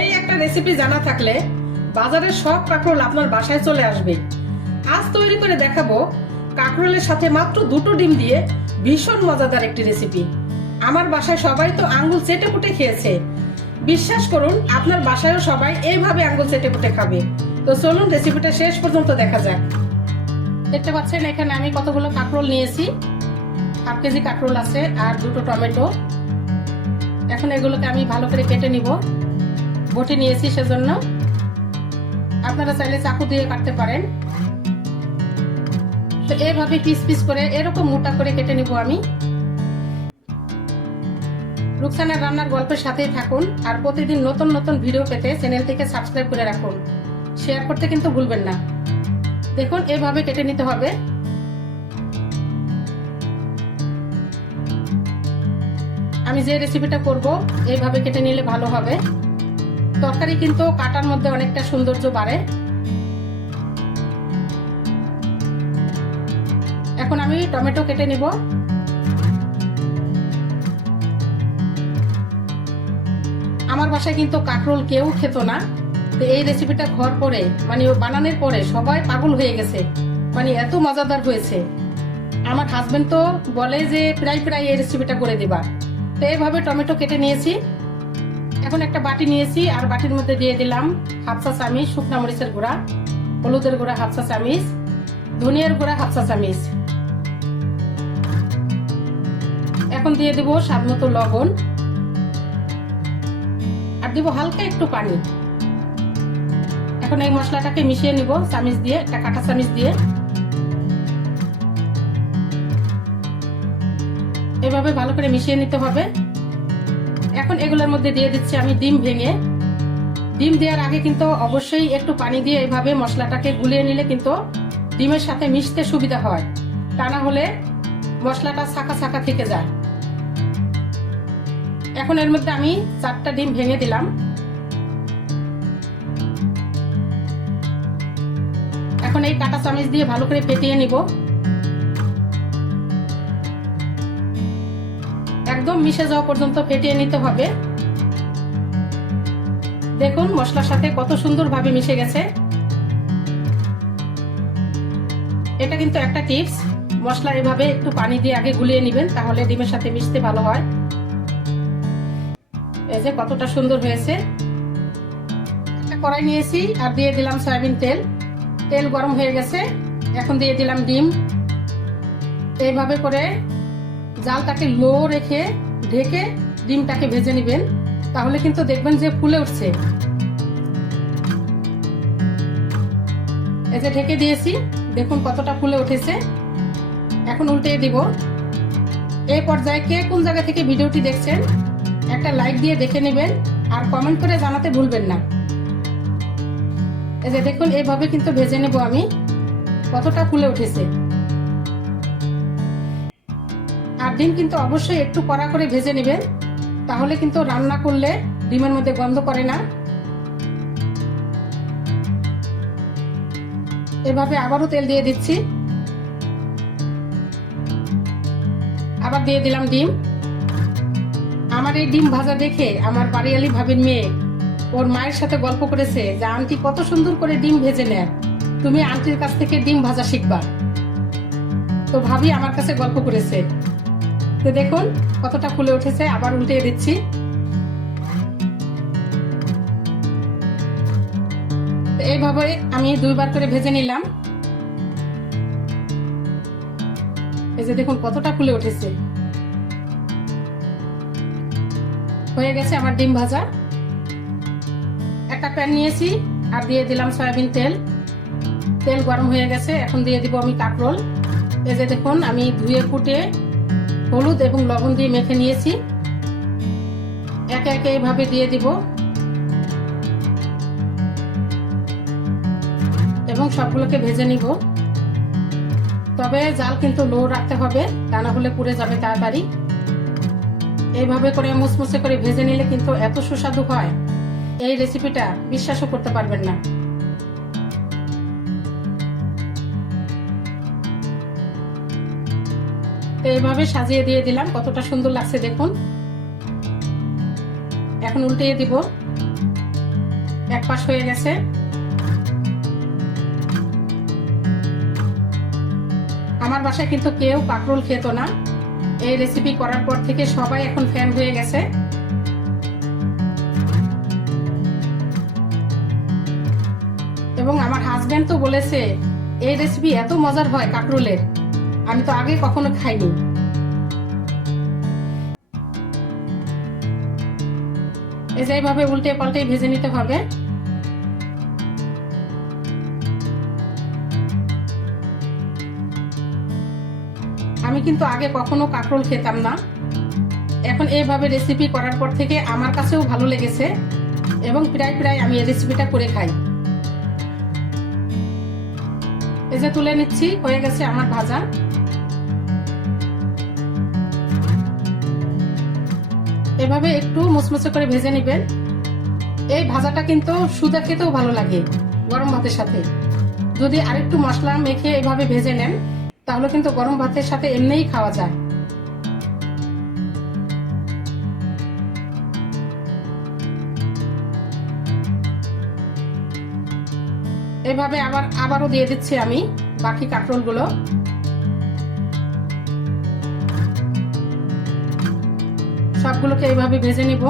এই একটা রেসিপি জানা থাকলে বাজারের সব কাঁকরোল আপনার বাসায় চলে আসবে। আজ তৈরি করে দেখাবো কাঁকরোলের সাথে মাত্র 2টো ডিম দিয়ে ভীষণ মজাদার একটি রেসিপি। আমার বাসায় সবাই তো আঙ্গুল চেটে পুটে খেয়েছে, বিশ্বাস করুন আপনার বাসায়ও সবাই এইভাবে আঙ্গুল চেটে পুটে খাবে। তো চলুন রেসিপিটা শেষ পর্যন্ত দেখা যাক। দেখতে পাচ্ছেন এখানে আমি কতগুলো কাঁকরোল নিয়েছি। 1/2 কেজি কাঁকরোল আছে আর 2টো টমেটো। এখন এগুলোকে আমি ভালো করে কেটে নিব। বটি নিয়েছি সেজন্য, আপনারা চাইলে চাকু দিয়ে কাটতে পারেন। তো এইভাবে পিস পিস করে এরকম মোটা করে কেটে নিব আমি। রুকসানার রান্নার গল্পের সাথেই থাকুন আর প্রতিদিন নতুন নতুন ভিডিও পেতে চ্যানেলটিকে সাবস্ক্রাইব করে রাখুন, শেয়ার করতে কিন্তু ভুলবেন না। দেখুন এইভাবে কেটে নিতে হবে। আমি যে রেসিপিটা করব এইভাবে কেটে নিলে ভালো হবে। তরকারি কিন্তু কাটার মধ্যে অনেকটা সৌন্দর্য বাড়ে। এখন আমি টমেটো কেটে নিব। আমার বাসায় কিন্তু কাঁকরোল কেউ খেত না, তো এই রেসিপিটা ঘর পরে মানে বানানোর পরে সবাই পাগল হয়ে গেছে, মানে এত মজাদার হয়েছে। আমার হাজবেন্ড তো বলে যে প্রায় প্রায় এই রেসিপিটা করে দিবা। তো এইভাবে টমেটো কেটে নিয়েছি। এখন একটা বাটি নিয়েছি আর বাটির মধ্যে দিয়ে দিলাম 1/2 চা চামচ শুকনা মরিচের গুঁড়া, হলুদের গুঁড়া 1/2 চা চামচ, ধনিয়ার গুঁড়া 1/2 চা চামচ। এখন দিয়ে দেব স্বাদ মতো লবণ আর দিব হালকা একটু পানি। এখন এই মশলাটাকে মিশিয়ে নিব চামচ দিয়ে, একটা কাঁটা চামচ দিয়ে। এভাবে ভালো করে মিশিয়ে নিতে হবে। এখন এগুলোর মধ্যে দিয়ে দিচ্ছি আমি ডিম ভেঙে। ডিম দেওয়ার আগে কিন্তু অবশ্যই একটু পানি দিয়ে এভাবে মশলাটাকে গুলিয়ে নিলে কিন্তু ডিমের সাথে মিশতে সুবিধা হয়, তা না হলে মশলাটা ছাকা ছাকা থেকে যায়। এখন এর মধ্যে আমি 4টা ডিম ভেঙে দিলাম। এখন এই কাঁটা চামচ দিয়ে ভালো করে ফেটিয়ে নিব। একদম মিশে যাওয়া পর্যন্ত ফেটিয়ে নিতে হবে। দেখুন মশলার সাথে কত সুন্দরভাবে মিশে গেছে। এটা কিন্তু একটা টিপস, মশলা এভাবে একটু পানি দিয়ে আগে গুলিয়ে নেবেন, তাহলে ডিমের সাথে মিশতে ভালো হয়। এই যে কতটা সুন্দর হয়েছে। একটা কড়াই নিয়েছি আর দিয়ে দিলাম সয়াবিন তেল। তেল গরম হয়ে গেছে, এখন দিয়ে দিলাম ডিম। এইভাবে করে জালটাকে লো রেখে ঢেকে ডিমটাকে ভেজে নেবেন, তাহলে কিন্তু দেখবেন যে ফুলে উঠছে। এই যে ঢেকে দিয়েছি, দেখুন কতটা ফুলে উঠেছে। এখন উল্টে দিব। এই পর্যায়ে কে কোন জায়গা থেকে ভিডিওটি দেখছেন একটা লাইক দিয়ে দেখে নেবেন আর কমেন্ট করে জানাতে ভুলবেন না। এই যে দেখুন এইভাবে কিন্তু ভেজে নেব আমি, কতটা ফুলে উঠেছে। আর ডিম কিন্তু অবশ্যই একটু কড়া করে ভেজে নেবেন, তাহলে কিন্তু রান্না করলে ডিমের মধ্যে গন্ধ করে না। এভাবে আবারও তেল দিয়ে দিচ্ছি, আবার দিয়ে দিলাম ডিম। আমার এই ডিম ভাজা দেখে আমার বাড়িয়ালি ভাবির মেয়ে ওর মায়ের সাথে গল্প করেছে যে আন্টি কত সুন্দর করে ডিম ভেজে নেয়, তুমি আন্টির কাছ থেকে ডিম ভাজা শিখবা। তো ভাবি আমার কাছে গল্প করেছে। তো দেখুন কতটা ফুলে উঠেছে। আবার উল্টে দিচ্ছি। এইভাবে আমি 2বার করে ভেজে নিলাম। এই যে দেখুন কতটা ফুলে উঠেছে। হয়ে গেছে আমার ডিম ভাজা। একটা প্যান নিয়েছি আর দিয়ে দিলাম সয়াবিন তেল। তেল গরম হয়ে গেছে, এখন দিয়ে দিব আমি কাঁকরোল। এই যে দেখুন আমি ধুয়ে ফুটে হলুদ এবং লবণ দিয়ে মেখে নিয়েছি। একে একে এইভাবে দিয়ে দিব এবং সবগুলোকে ভেজে নিব। তবে জাল কিন্তু লো রাখতে হবে, তা না হলে পুড়ে যাবে তাড়াতাড়ি। এইভাবে করে মুচমুচে করে ভেজে নিলে কিন্তু এত সুস্বাদু হয়, এই রেসিপিটা বিশ্বাসও করতে পারবেন না। এইভাবে সাজিয়ে দিয়ে দিলাম, কতটা সুন্দর লাগছে দেখুন। এখন উল্টে দিব। এক পাশ হয়ে গেছে। আমার বাসায় কিন্তু কেউ কাঁকরোল খেত না, এই রেসিপি করার পর থেকে সবাই এখন ফ্যান হয়ে গেছে। এবং আমার হাজবেন্ড তো বলেছে এই রেসিপি এত মজার হয় কাঁকরোলের, আমি তো আগে কখনো খাইনি। এই যে এইভাবে উল্টে পাল্টে ভেজে নিতে হবে। আমি কিন্তু আগে কখনো কাঁকরোল খেতাম না, এখন এইভাবে রেসিপি করার পর থেকে আমার কাছেও ভালো লেগেছে এবং প্রায় প্রায় আমি এই রেসিপিটা করে খাই। এই যে তুলে নিচ্ছি, হয়ে গেছে আমার ভাজা। এভাবে একটু মুচমুচে করে ভেজে নেবেন। এই ভাজাটা কিন্তু সুদা খেতেও ভালো লাগে গরম ভাতের সাথে। যদি আরেকটু মশলা মেখে এভাবে ভেজে নেন তাহলে কিন্তু গরম ভাতের সাথে এমনিই খাওয়া যায়। এভাবে আবারও দিয়ে দিচ্ছি আমি বাকি কাঁকরোলগুলো। সবগুলোকে এইভাবে ভেজে নিব।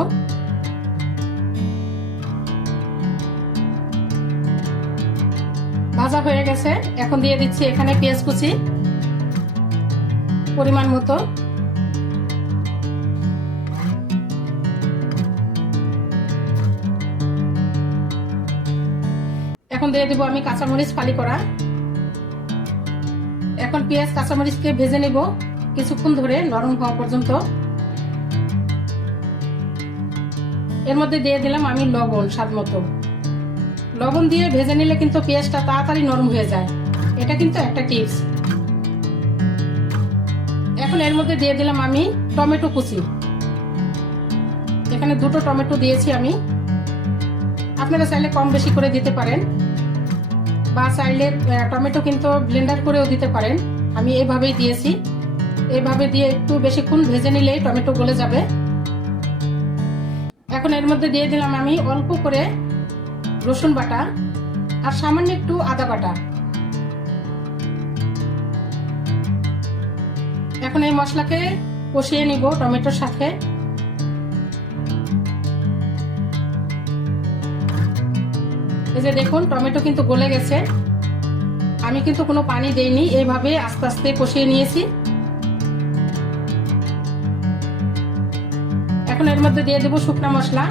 ভাজা হয়ে গেছে, এখন দিয়ে দিচ্ছি এখানে পেঁয়াজ কুচি পরিমাণ মতো। এখন দিয়ে দেব আমি কাঁচামরিচ ফালি করা। এখন পেঁয়াজ কাঁচামরিচকে ভেজে নেব কিছুক্ষণ ধরে নরম হওয়া পর্যন্ত। এর মধ্যে দিয়ে দিলাম আমি লবণ স্বাদ মতো। লবণ দিয়ে ভেজে নিলে কিন্তু পেঁয়াজটা তাড়াতাড়ি নরম হয়ে যায়, এটা কিন্তু একটা টিপস। এখন এর মধ্যে দিয়ে দিলাম আমি টমেটো কুচি। এখানে 2টো টমেটো দিয়েছি আমি, আপনারা চাইলে কম বেশি করে দিতে পারেন বা চাইলে টমেটো কিন্তু ব্লেন্ডার করেও দিতে পারেন। আমি এইভাবেই দিয়েছি। এইভাবে দিয়ে একটু বেশিক্ষণ ভেজে নিলেই টমেটো গলে যাবে। এখন এর মধ্যে দিয়ে দিলাম আমি অল্প করে রসুন বাটা আর সামান্য একটু আদা বাটা। এখন এই মশলাকে কষিয়ে নিব টমেটোর সাথে। এই যে দেখুন টমেটো কিন্তু গলে গেছে, আমি কিন্তু কোনো পানি দেইনি, এইভাবে আস্তে আস্তে কষিয়ে নিয়েছি। এখন এর মধ্যে দিয়ে দেব শুকনা মশলা,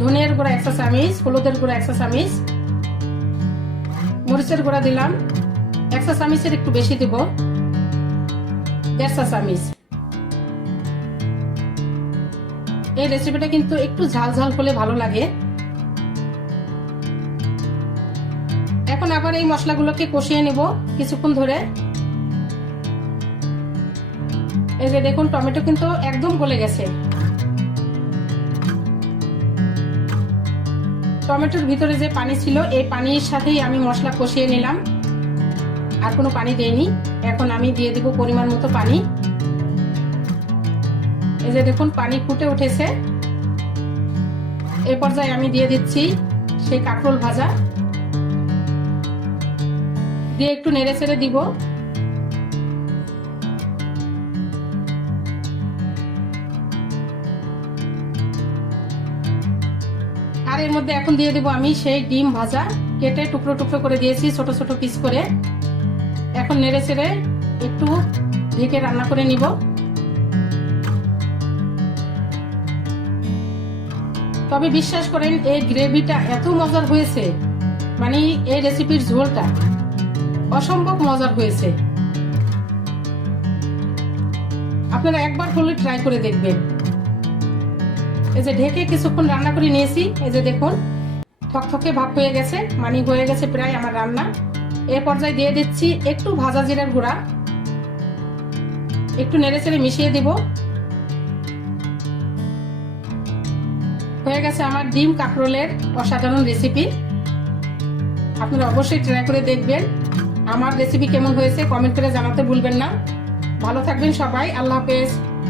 ধনিয়ার গুঁড়া 1 চা চামচ, হলুদের গুঁড়া 1 চা চামচ, মরিচের গুঁড়া দিলাম 1 চা চামচের একটু বেশি দিব, 1.5 চা চামচ। এই রেসিপিটা কিন্তু একটু ঝাল ঝাল হলে ভালো লাগে। এখন আবার এই মশলাগুলোকে কষিয়ে নেব কিছুক্ষণ ধরে। এই যে দেখুন টমেটো কিন্তু একদম গলে গেছে। টমেটোর ভিতরে যে পানি ছিল এই পানির সাথেই আমি মশলা কষিয়ে নিলাম, আর কোনো পানি দেইনি। এখন আমি দিয়ে দিব পরিমাণ মতো পানি। এই যে দেখুন পানি ফুটে উঠেছে। এই পর্যায়ে আমি দিয়ে দিচ্ছি সেই কাঁকরোল ভাজা, দিয়ে একটু নেড়ে চেড়ে দিব। আর এর মধ্যে এখন দিয়ে দেব আমি সেই ডিম ভাজা, কেটে টুকরো টুকরো করে দিয়েছি ছোট ছোট পিস করে। এখন নেড়ে চেড়ে একটু ঢেকে রান্না করে নিব। তবে বিশ্বাস করেন এই গ্রেভিটা এত মজার হয়েছে, মানে এই রেসিপির ঝোলটা অসম্ভব মজার হয়েছে। আপনারা একবার হলে ট্রাই করে দেখবেন। এই যে ঢেকে কিছুক্ষণ রান্না করে নিয়েছি, এই যে দেখুন থকথকে ভাব হয়ে গেছে, মানে হয়ে গেছে প্রায় আমার রান্না। এর পর্যায়ে দিয়ে দিচ্ছি একটু ভাজা জিরার গুঁড়া, একটু নেড়ে চেড়ে মিশিয়ে দিব। হয়ে গেছে আমার ডিম কাঁকরোলের অসাধারণ রেসিপি। আপনারা অবশ্যই ট্রাই করে দেখবেন। আমার রেসিপি কেমন হয়েছে কমেন্ট করে জানাতে ভুলবেন না। ভালো থাকবেন সবাই, আল্লাহ হাফেজ।